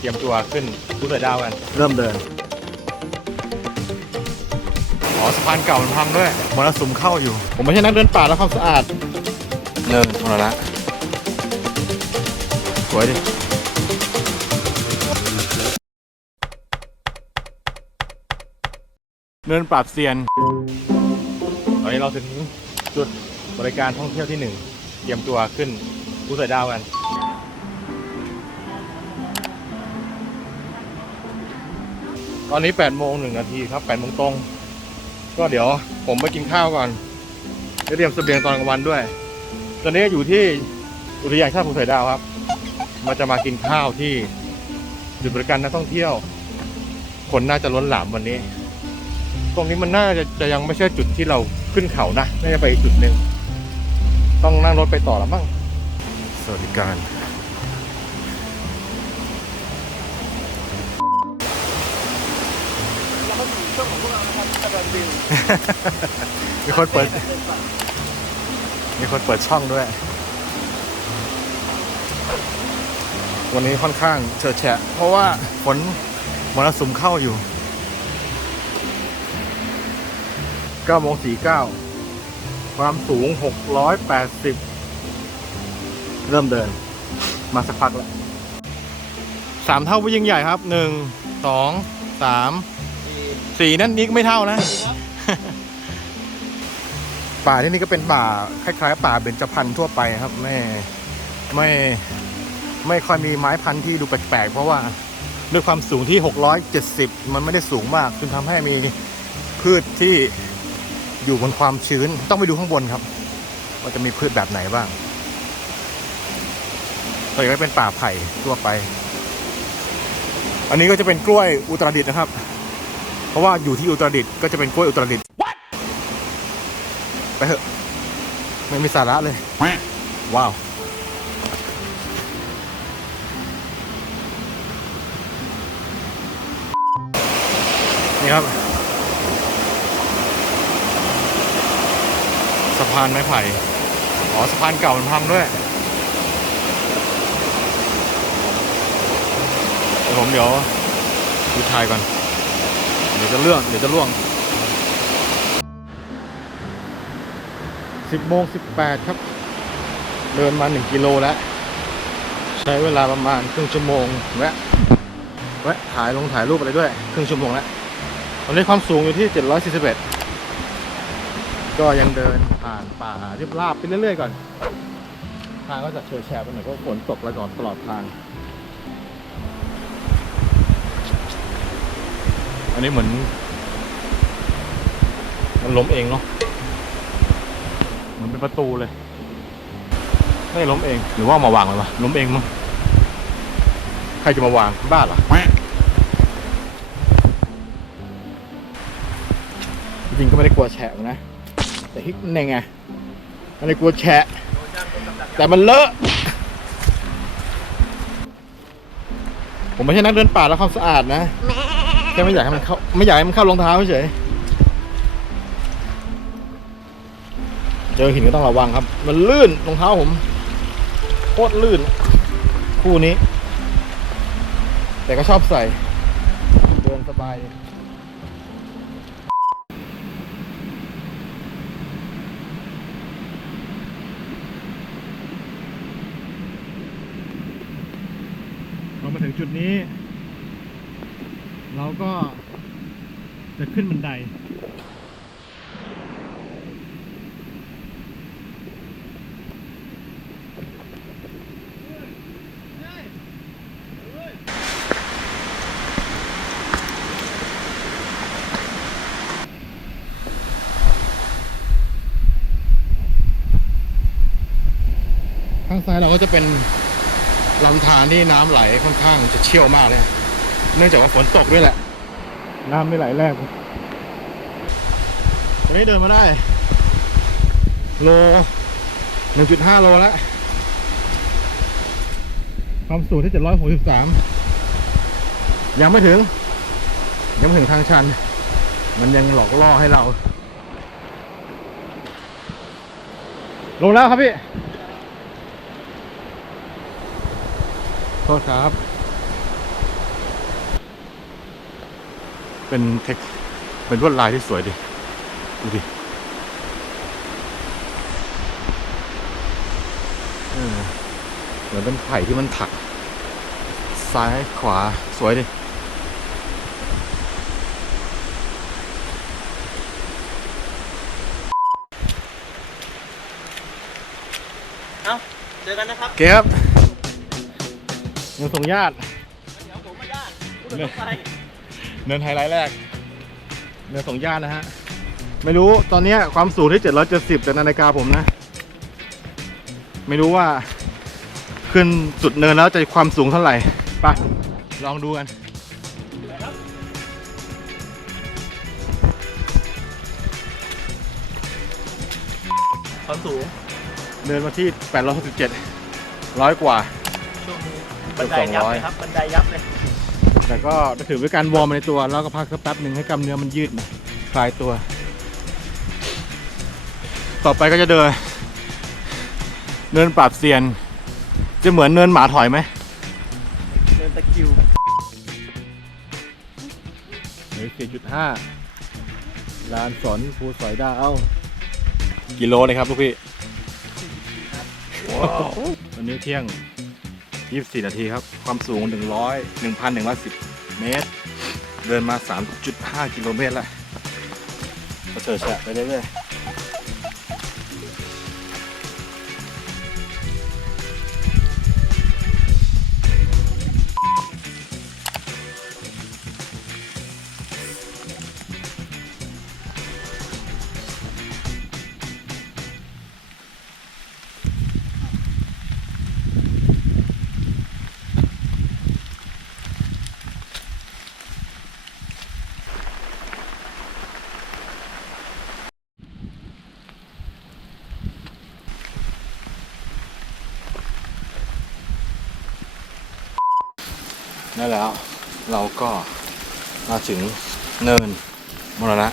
เตรียมตัวขึ้นภูเสือดาวกันเริ่มเดินอ๋อสะพานเก่ามันพังด้วยมรสุมเข้าอยู่ ผมไม่ใช่นักเดินป่าแล้วความสะอาดเริ่มมรณะสวยดิเดินปราบเซียนตอนนี้เราถึงจุดบริการท่องเที่ยวที่หนึ่งเตรียมตัวขึ้นภูเสือดาวกัน ตอนนี้8โมงหนึ่งนาทีครับ8โมงตรง ก็เดี๋ยวผมไปกินข้าวก่อนเตรียมเสบียงตอนกลางวันด้วย ตอนนี้อยู่ที่อุทยานชาติภูเสือดาวครับ มาจะมากินข้าวที่จุดบริการนักท่องเที่ยว คนน่าจะล้นหลามวันนี้ ตรงนี้มันน่าจะจะยังไม่ใช่จุดที่เราขึ้นเขานะ น่าจะไปอีกจุดหนึ่ง ต้องนั่งรถไปต่อแล้วมั้งสวัสดิการ มีคนเปิด มีคนเปิดช่องด้วย วันนี้ค่อนข้างเฉอะแฉะ เพราะว่าฝนมรสุมเข้าอยู่9โมง49 ความสูง 680 เริ่มเดิน มาสักพักแล้วสามเท่าผู้ยิ่งใหญ่ครับ หนึ่ง สอง สาม สีนั่นนิกไม่เท่านะ ป่าที่นี่ก็เป็นป่าคล้ายๆ ป่าเบญจพรรณทั่วไปครับ ไม่ไม่ไม่ค่อยมีไม้พันธุ์ที่ดูแปลกๆ เพราะว่าด้วยความสูงที่ 670 มันไม่ได้สูงมากจนทำให้มีพืชที่อยู่บนความชื้น ต้องไปดูข้างบนครับ ว่าจะมีพืชแบบไหนบ้างส่วนใหญ่ก็เป็นป่าไผ่ทั่วไป อันนี้ก็จะเป็นกล้วยอุตรดิตถ์นะครับ เพราะว่าอยู่ที่อุตรดิตถ์ก็จะเป็นกล้วยอุตรดิตถ์ไปเถอะไม่มีสาระเลย ว้าวนี่ครับสะพานไม้ไผ่ อ๋อสะพานเก่ามันพังด้วยเดี๋ยวผมเดี๋ยวดูทายก่อน เดี๋ยวจะเลื่อนเดี๋ยวจะล่วง 10โมง18 ครับ เดินมา 1 กิโลแล้ว ใช้เวลาประมาณครึ่งชั่วโมงแวะแวะถ่ายลงถ่ายรูปอะไรด้วย ครึ่งชั่วโมงแล้ว ตอนนี้ความสูงอยู่ที่ 741 ก็ยังเดินผ่านป่าเรียบราบไปเรื่อยๆก่อน ทางก็จะเฉยแฉะไปหน่อยเพราะฝนตกแล้วก่อนตลอดทาง อันนี้เหมือน มันล้มเองเนาะเหมือนเป็นประตูเลยไม่ล้มเอง หรือว่ามาวางไว้วะล้มเองมั้งใครจะมาวางบ้าเหรอจริงๆก็ไม่ได้กลัวแฉะนะ แต่ฮิกนี่ไงไม่ได้กลัวแฉะ แต่มันเลอะ ผมไม่ใช่นักเดินป่าแล้วความสะอาดนะ แค่ไม่อยากให้มันเข้าไม่อยากให้มันเข้ารองเท้าเฉยเจอหินก็ต้องระวังครับ มันลื่นรองเท้าผมโคตรลื่น คู่นี้ แต่ก็ชอบใส่ เดินสบายเรามาถึงจุดนี้ เราก็จะขึ้นบันได ข้างซ้ายเราก็จะเป็นลำธารที่น้ำไหลค่อนข้างจะเชี่ยวมากเลย เนื่องจากว่าฝนตกด้วยแหละ น้ำไม่ไหลแรงตอนนี้เดินมาได้ โล 1.5 โลแล้วความสูงที่763 ยังไม่ถึง ยังไม่ถึงทางชัน มันยังหลอกล่อให้เรา ลงแล้วครับพี่ โทษครับ เป็นเทคเป็นลวดลายที่สวยดิดูดิเออเหมือนเป็นไผ่ที่มันถัก ซ้ายขวาสวยดิเอ้าเจอกันนะครับเก็บเงินส่งญาติเดี๋ยวผมมาญาติพูดถึงไป เนินไฮไลท์แรก เนินส่งญาตินะฮะ ไม่รู้ตอนเนี้ยความสูงที่ 770แต่นาฬิกาผมนะ ไม่รู้ว่า ขึ้นสุดเนินแล้วจะความสูงเท่าไหร่ไปะลองดูกันความสูงเนินมาที่ 867 ร้อยกว่า ช่วงนี้บันไดยับเลยครับ บันไดยับเลย แต่ก็ถือเป็นการวอร์มในตัว แล้วก็พักสักแป๊บหนึ่งให้กล้ามเนื้อมันยืดหน่อยคลายตัว ต่อไปก็จะเดินเนินปราบเซียน จะเหมือนเนินหมาถอยไหมเดินตะคริวหรือ4.5ลานสอนภูสอยดาว กิโลเลยครับลูกพี่ตอนนี้เที่ยง 24 นาทีครับ ความสูง 100 1,110 เมตร เดินมา 3.5 กิโลเมตรแล้วก็เฉยๆไปเรื่อยๆ นั่นแล้ว เราก็มาถึงเนินมรณะ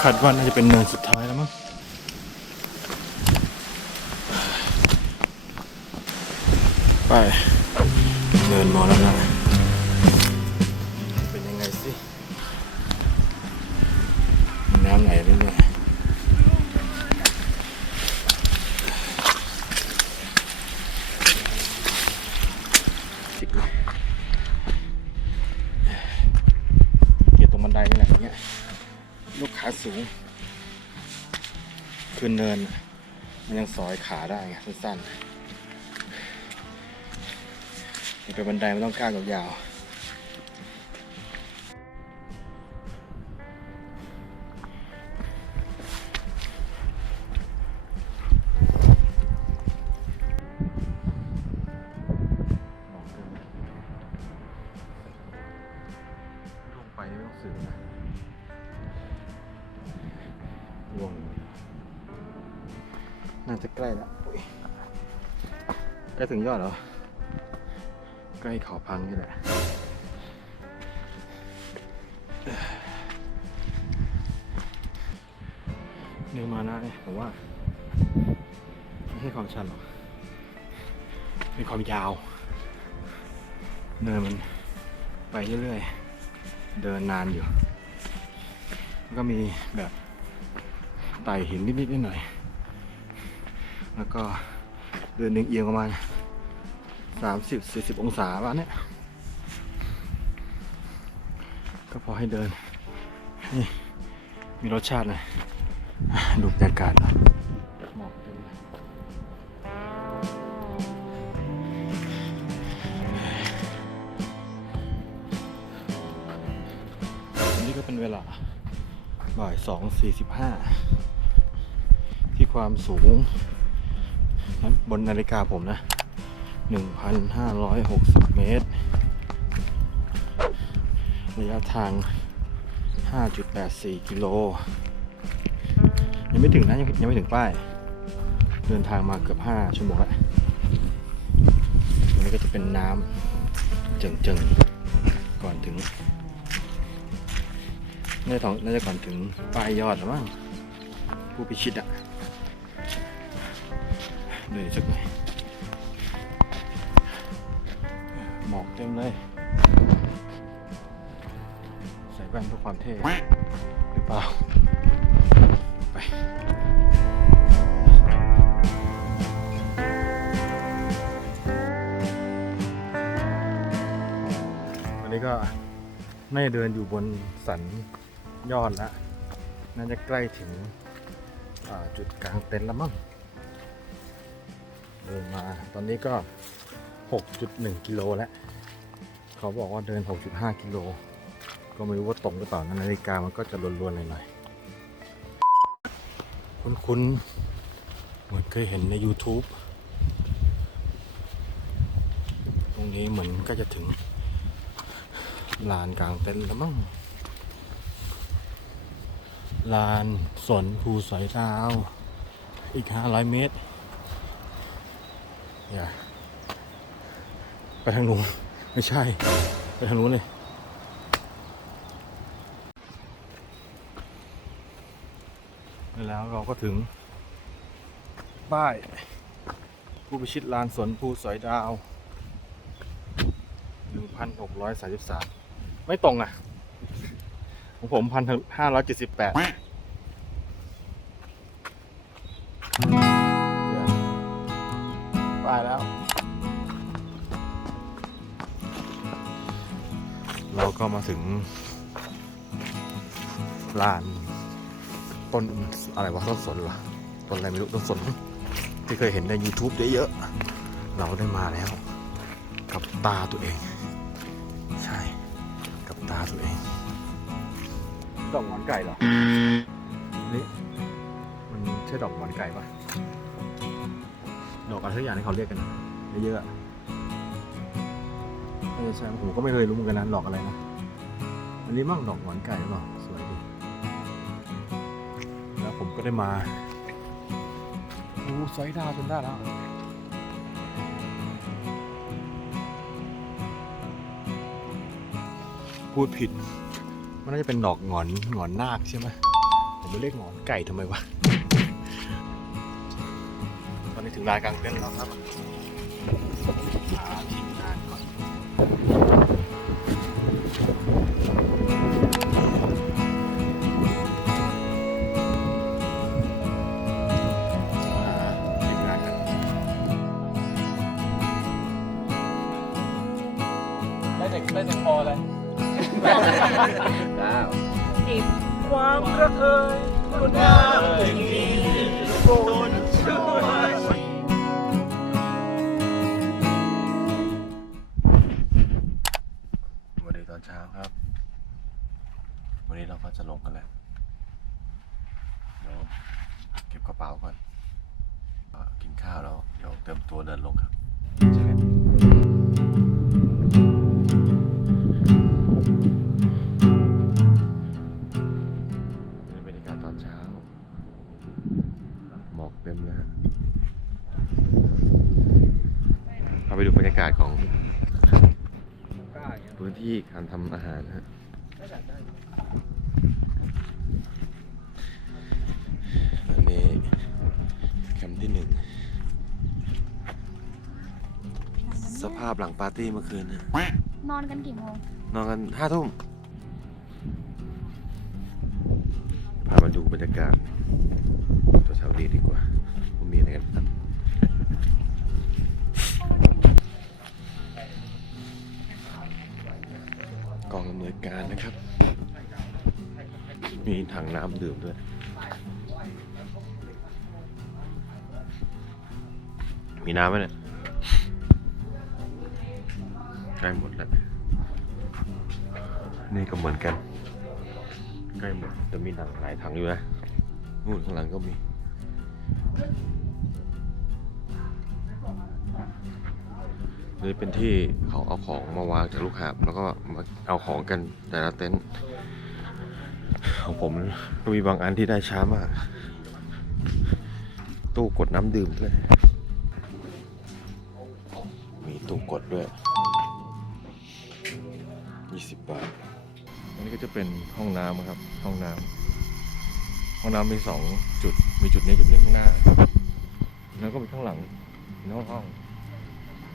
คาดว่าน่าจะเป็นเนินสุดท้ายแล้วมั้งไปเนินมรณะเป็นยังไงสิน้ำไหลเรื่อยๆจิกเลยเกียร์ตรงบันไดนี่แหละอย่างเงี้ยลูก ขาสูง ขึ้นเนิน มันยังสอยขาได้ไงสั้นๆนี่เป็นบันไดไม่ต้องก้าวยาว ลงน่าจะใกล้แล้วใกล้ถึงยอดแล้วใกล้ขาพังนี่แหละเนินมานะเนี่ยผมว่าไม่ใช่ความชันหรอกเป็นความยาว เนินมันไปเรื่อยๆ เดินนานอยู่แล้วก็มีแบบ ไต่หินนิดๆหน่อยๆแล้วก็เดินหนึ่งเอียงประมาณสามสิบสี่สิบองศาบ้านเนี่ยก็พอให้เดินนี่มีรสชาติหน่อยอะดูบรรยากาศหน่อยหมอกเต็มเลยอันนี้ก็เป็นเวลาบ่ายสองสี่สิบห้า ความสูงบนนาฬิกาผมนะ 1,560 เมตร ระยะทาง 5.84 กิโล ยังไม่ถึงนะ ยังยังไม่ถึงป้าย เดินทางมาเกือบ 5 ชั่วโมงแล้วตรงนี้ก็จะเป็นน้ำเจิงๆ ก่อนถึงน่าจะน่าจะก่อนถึงป้ายยอดแล้วมั้งผู้พิชิตอะ เลยสักหน่อยหมอกเต็มเลย ใส่แว่นเพื่อความเท่หรือเปล่า ไปวันนี้ก็น่าจะเดินอยู่บนสันยอดแล้วน่าจะใกล้ถึงจุดกลางเต็นท์แล้วมั้ง เดินมา ตอนนี้ก็ 6.1 กิโลแล้ว เขาบอกว่าเดิน 6.5 กิโล ก็ไม่รู้ว่าตรงหรือเปล่านะนาฬิกามันก็จะลวนๆหน่อยๆ คุ้นๆ เหมือนเคยเห็นใน YouTube ตรงนี้เหมือนก็จะถึงลานกลางเต็นท์แล้วมั้งลานสนภูสอยดาว อีก 500 เมตร อย่าไปทางนู้นไม่ใช่ ไปทางนู้นเลยแล้วเราก็ถึงป้าย ผู้พิชิตลานสวนภูสอยดาว 1,633 ไม่ตรงอะ ของผม 1,578 เราก็มาถึงลานต้นอะไรวะต้นสนเหรอต้นอะไรไม่รู้ต้นสนที่เคยเห็นใน YouTube เยอะๆเราได้มาแล้ว กับตาตัวเอง ใช่ กับตาตัวเองดอกหมอนไก่เหรอนี่มันใช่ดอกหมอนไก่ปะดอกอะไรทุกอย่างที่เขาเรียกกัน เยอะๆ ช่ใช่ผมก็ไม่เคยรู้เหมือนกันนะดอกอะไรนะอันนี้มั่งดอกหมอนไก่หรือเปล่าสวยดีแล้วผมก็ได้มาโอ้สวยดาวจนได้แล้วพูดผิด มันน่าจะเป็นดอกหงอนหงอนนาคใช่ไหมผมไม่เรียกหงอนไก่ทำไมวะ ตอนนี้ถึงลานกลางเต็นท์แล้วครับ Thank you. วันนี้เราก็จะลงกันแล้วเดี๋ยวเก็บกระเป๋าก่อนอกินข้าวแล้วเดี๋ยวเตรียมตัวเดินลงครับเจอกันนี่บรรยากาศตอนเช้าหมอกเต็มเลยฮะเอาไปดูบรรยากาศของพื้นที่การทำอาหารฮะนี้แคมป์ ที่หนึ่งสภาพหลังปาร์ตี้เมื่อคืนนะนอนกันกี่โมง นอนกันห้าทุ่มพามาดูบรรยากาศแถวๆนี้ดีกว่าว่ามีอะไรกันบ้างกองอำนวยการนะครับ มีถังน้ำดื่มด้วย มีน้ำไหมเนี่ยใกล้หมดแล้ว นี่ก็เหมือนกัน ใกล้หมดแต่มีหนังหลายถังอยู่นะนู่นข้างหลังก็มีนี่เป็นที่เขาเอาของมาวางจากลูกหาบแล้วก็มาเอาของกันแต่ละเต็นท์ของผมก็มีบางอันที่ได้ช้ามาก ตู้กดน้ำดื่มด้วย มีตู้กดด้วย 20 บาท อันนี้ก็จะเป็นห้องน้ำครับ ห้องน้ำห้องน้ำมีสองจุด มีจุดนี้จุดนี้ข้างหน้า แล้วก็มีข้างหลังในห้องห้อง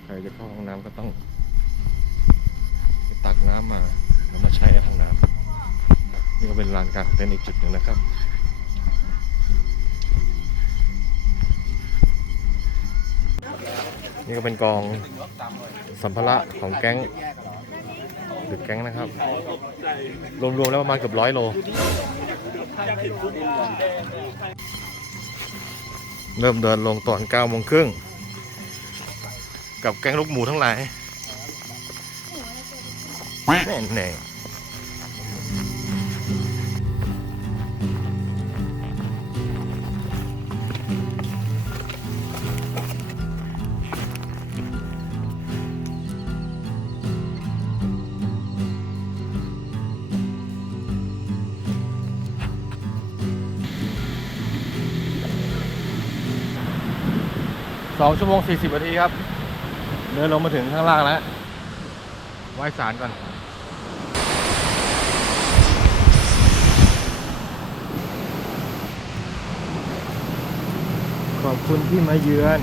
ใครจะเข้าห้องน้ำก็ต้องไปตักน้ำมาแล้วมาใช้ในห้องน้ำนี่ก็เป็นลานกลางเต็นท์อีกจุดหนึ่งนะครับ นี่ก็เป็นกองสัมภาระของแก๊งดึกแก๊งนะครับ รวมๆแล้วประมาณเกือบร้อยโล เริ่มเดินลงตอน9โมงครึ่ง กับแก๊งลูกหมูทั้งหลายแน่ แน่สองชั่วโมงสี่สิบนาทีครับ เดินลงมาถึงข้างล่างแล้วไหว้ศาลก่อน ขอบคุณที่มาเยือน